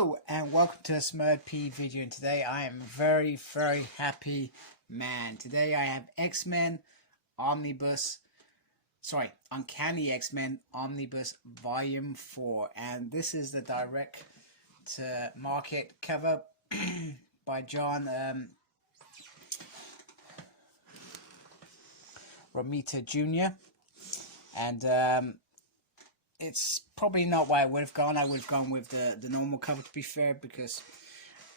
Hello and welcome to a Smurd video, and today I am very happy man. Today I have X-Men Omnibus, Uncanny X-Men Omnibus Volume 4, and this is the direct to market cover by John Romita Jr. and it's probably not where I would have gone. I would have gone with the normal cover, to be fair, because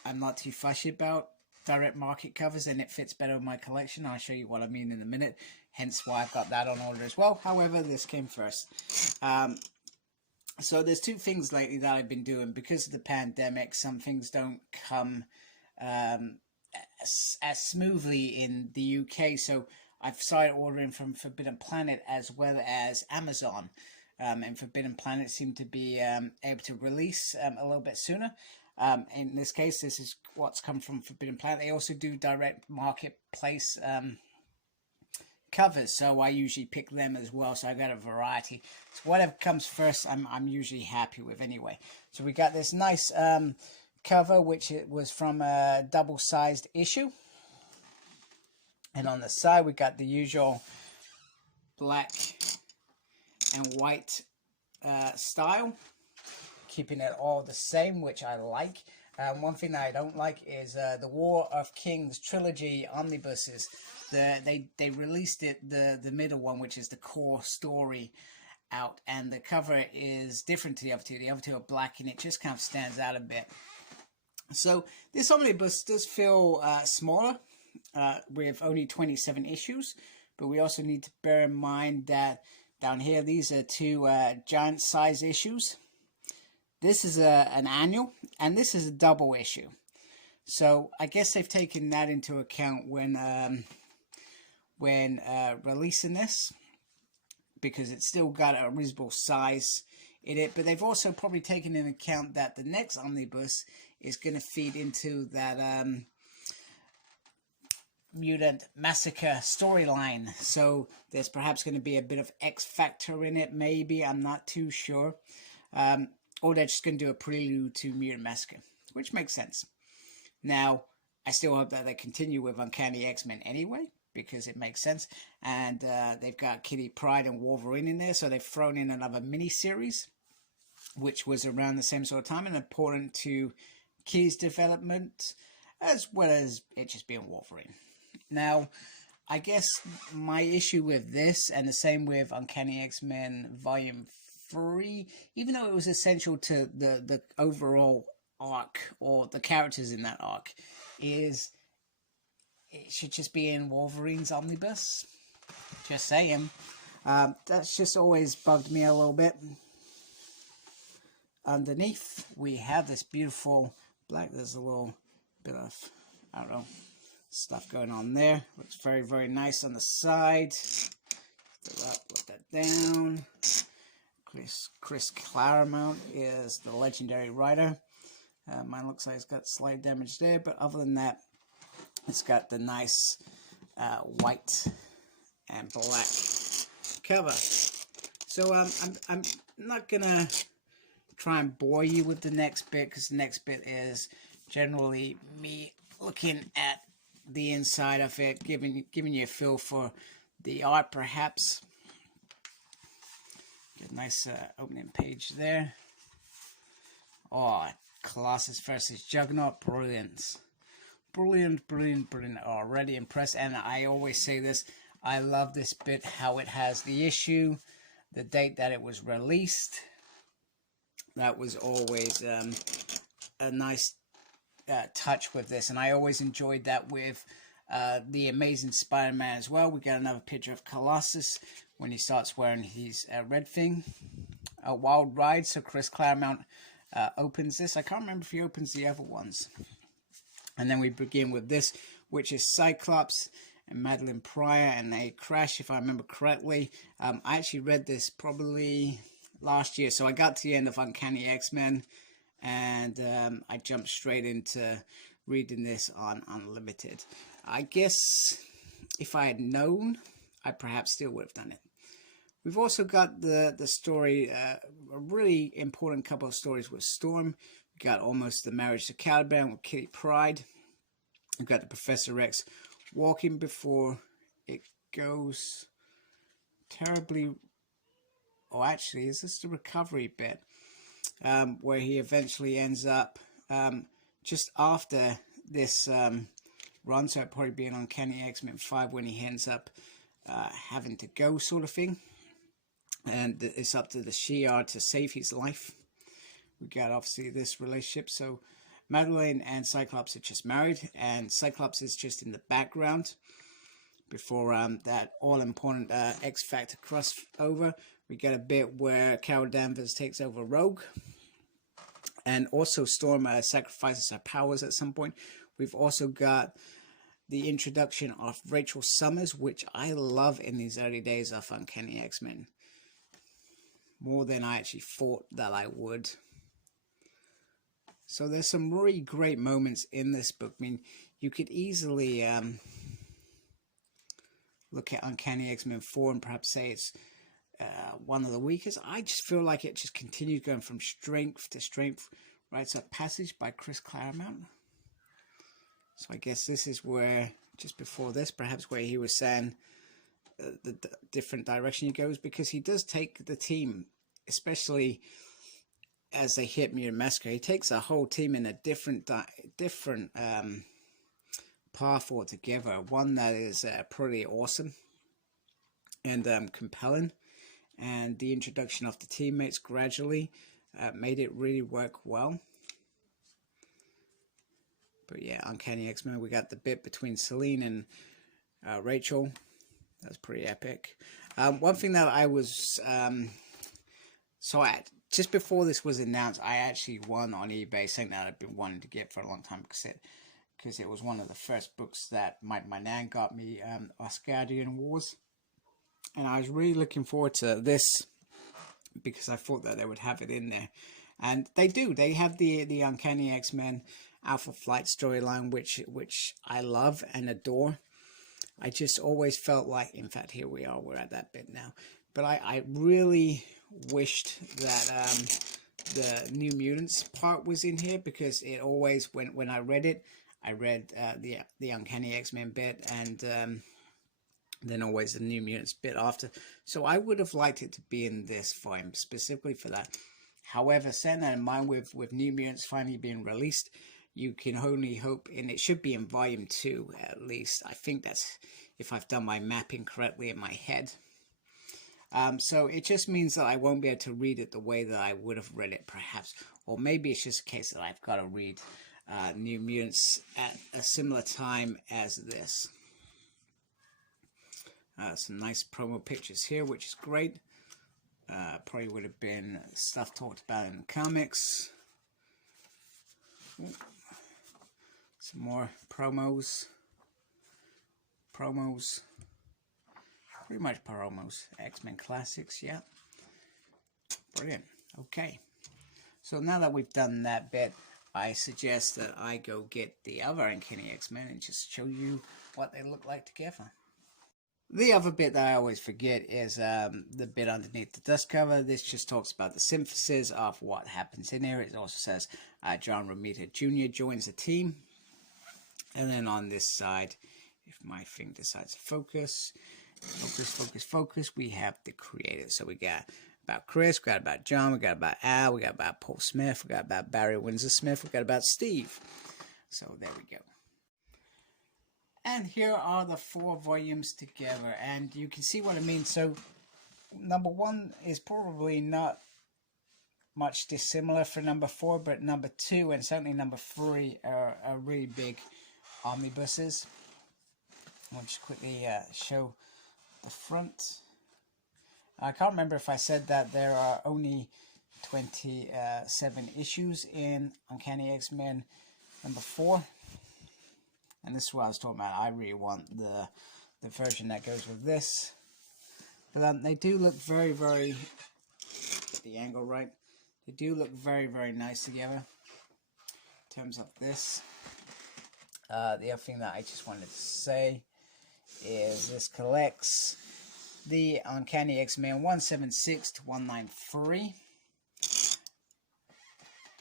I'm not too fussy about direct market covers and it fits better with my collection. I'll show you what I mean in a minute, hence why I've got that on order as well. However, this came first. So there's two things lately that I've been doing. Because of the pandemic, some things don't come as smoothly in the UK, so I've started ordering from Forbidden Planet as well as Amazon. And Forbidden Planet seemed to be able to release a little bit sooner. In this case, this is what's come from Forbidden Planet. They also do direct marketplace covers, so I usually pick them as well. So I got a variety. So whatever comes first, I'm usually happy with anyway. So we got this nice cover, which it was from a double-sized issue, and on the side we got the usual black and white style, keeping it all the same, which I like. One thing that I don't like is the War of Kings trilogy omnibuses. They released it, the middle one, which is the core story, out, and the cover is different to the other two. The other two are black and it just kind of stands out a bit. So this omnibus does feel smaller, with only 27 issues, but we also need to bear in mind that down here, these are two giant size issues. This is an annual, and this is a double issue. So I guess they've taken that into account when releasing this, because it's still got a reasonable size in it. But they've also probably taken into account that the next omnibus is going to feed into that Mutant Massacre storyline, so there's perhaps going to be a bit of X Factor in it, maybe, I'm not too sure. Or they're just going to do a prelude to Mutant Massacre, which makes sense. Now, I still hope that they continue with Uncanny X-Men anyway, because it makes sense, and they've got Kitty Pryde and Wolverine in there, so they've thrown in another mini-series, which was around the same sort of time and important to Kitty's development, as well as it just being Wolverine. Now, I guess my issue with this, and the same with Uncanny X-Men Volume 3, even though it was essential to the overall arc, or the characters in that arc, is it should just be in Wolverine's omnibus. Just saying. That's just always bugged me a little bit. Underneath, we have this beautiful black. There's a little bit of, I don't know, stuff going on there. Looks very nice on the side. Put that down. Chris Claremont is the legendary writer. Mine looks like it's got slight damage there, but other than that, it's got the nice white and black cover. So I'm not gonna try and bore you with the next bit, because the next bit is generally me looking at the inside of it, giving you a feel for the art, perhaps. Get a nice opening page there. Oh, Colossus versus Juggernaut, brilliant. Brilliant. Already impressed, and I always say this, I love this bit, how it has the issue, the date that it was released. That was always a nice touch with this, and I always enjoyed that with the Amazing Spider-Man as well. We got another picture of Colossus when he starts wearing his red thing. A Wild Ride, so Chris Claremont opens this. I can't remember if he opens the other ones. And then we begin with this, which is Cyclops and Madeline Pryor, and they crash, if I remember correctly. I actually read this probably last year, so I got to the end of Uncanny X-Men, and I jumped straight into reading this on Unlimited. I guess if I had known, I perhaps still would have done it. We've also got the story, a really important couple of stories with Storm. We got Almost the Marriage to Caliban with Kitty Pryde. We've got the Professor X walking before it goes terribly. Oh, actually, is this the recovery bit? Where he eventually ends up just after this run, so it'd probably be an Uncanny X-Men 5 when he ends up having to go, sort of thing. And it's up to the Shi'ar to save his life. We got obviously this relationship. So Madeleine and Cyclops are just married, and Cyclops is just in the background before that all-important X-Factor crossover. We get a bit where Carol Danvers takes over Rogue, and also Storm sacrifices her powers at some point. We've also got the introduction of Rachel Summers, which I love in these early days of Uncanny X-Men, more than I actually thought that I would. So there's some really great moments in this book. I mean, you could easily look at Uncanny X-Men 4 and perhaps say it's one of the weakest. I just feel like it just continued going from strength to strength. Writes a passage by Chris Claremont. So I guess this is where, just before this, perhaps where he was saying the different direction he goes, because he does take the team, especially as they hit Mutant Massacre, he takes a whole team in a different path altogether. One that is pretty awesome and compelling, and the introduction of the teammates gradually made it really work well. But yeah, Uncanny X-Men, we got the bit between Selene and Rachel. That's pretty epic. One thing that I was just before this was announced, I actually won on eBay, something that I've been wanting to get for a long time, because it was one of the first books that my nan got me, Asgardian Wars, and I was really looking forward to this because I thought that they would have it in there, and they do. They have the Uncanny X-Men Alpha Flight storyline, which I love and adore. I just always felt like, in fact, here we are, we're at that bit now, but I really wished that the New Mutants part was in here, because it always, when I read it, I read the Uncanny X-Men bit, and then always the New Mutants bit after. So I would have liked it to be in this volume, specifically for that. However, setting that in mind, with New Mutants finally being released, you can only hope, and it should be in volume 2 at least. I think that's, if I've done my mapping correctly in my head. So it just means that I won't be able to read it the way that I would have read it, perhaps. Or maybe it's just a case that I've got to read New Mutants at a similar time as this. Some nice promo pictures here, which is great. Probably would have been stuff talked about in the comics. Some more promos. Pretty much promos. X-Men Classics, yeah. Brilliant. Okay. So now that we've done that bit, I suggest that I go get the other Uncanny X-Men and just show you what they look like together. The other bit that I always forget is the bit underneath the dust cover. This just talks about the synthesis of what happens in here. It also says John Romita Jr. joins the team. And then on this side, if my thing decides to focus, we have the creators. So we got about Chris, we got about John, we got about Al, we got about Paul Smith, we got about Barry Windsor Smith, we got about Steve. So there we go. And here are the 4 volumes together, and you can see what I mean. So number 1 is probably not much dissimilar for number 4, but number 2 and certainly number 3 are really big omnibuses. I'll just quickly show the front. I can't remember if I said that there are only 27 issues in Uncanny X-Men number 4. And this is what I was talking about. I really want the version that goes with this. But they do look very, very, get the angle right. They do look very, very nice together in terms of this. The other thing that I just wanted to say is this collects the Uncanny X-Men 176 to 193.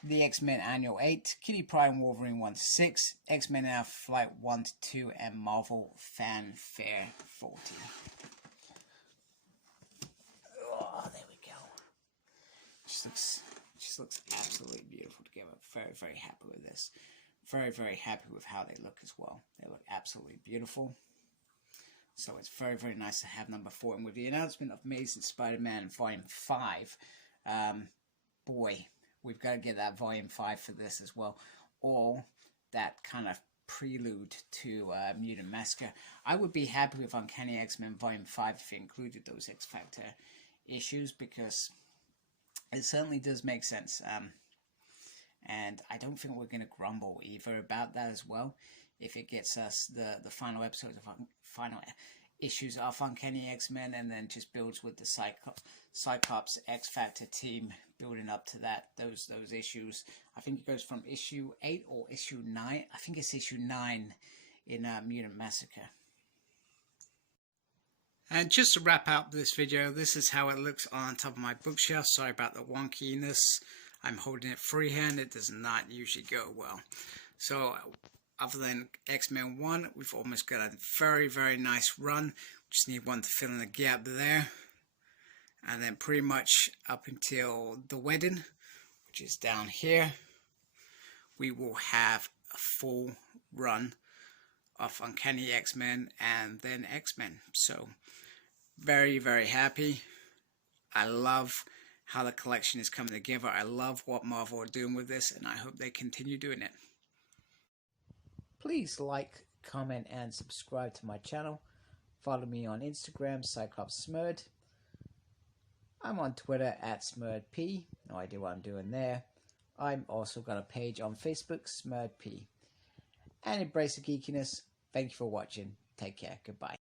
the X-Men Annual 8, Kitty Pryde and Wolverine 1-6, X-Men Alpha Flight 1-2, and Marvel Fanfare 40. Oh, there we go. Just looks absolutely beautiful together. Very, very happy with this. Very, very happy with how they look as well. They look absolutely beautiful. So it's very, very nice to have number 4. And with the announcement of Amazing Spider-Man Volume 5, boy, we've got to get that Volume 5 for this as well. Or that kind of prelude to Mutant Massacre. I would be happy with Uncanny X-Men Volume 5 if it included those X-Factor issues, because it certainly does make sense. And I don't think we're going to grumble either about that as well, if it gets us the final episodes of final issues of Uncanny X-Men, and then just builds with the Cyclops X-Factor team building up to those issues. I think it goes from issue 8 or issue 9. I think it's issue 9 in Mutant Massacre. And just to wrap up this video, this is how it looks on top of my bookshelf. Sorry about the wonkiness. I'm holding it freehand. It does not usually go well. So other than X-Men 1, we've almost got a very, very nice run. Just need one to fill in the gap there. And then pretty much up until the wedding, which is down here, we will have a full run of Uncanny X-Men and then X-Men. So very, very happy. I love how the collection is coming together. I love what Marvel are doing with this, and I hope they continue doing it. Please like, comment, and subscribe to my channel. Follow me on Instagram, Cyclops Smurd. I'm on Twitter at SmurdP. No idea what I'm doing there. I'm also got a page on Facebook, SmurdP. And embrace the geekiness. Thank you for watching. Take care. Goodbye.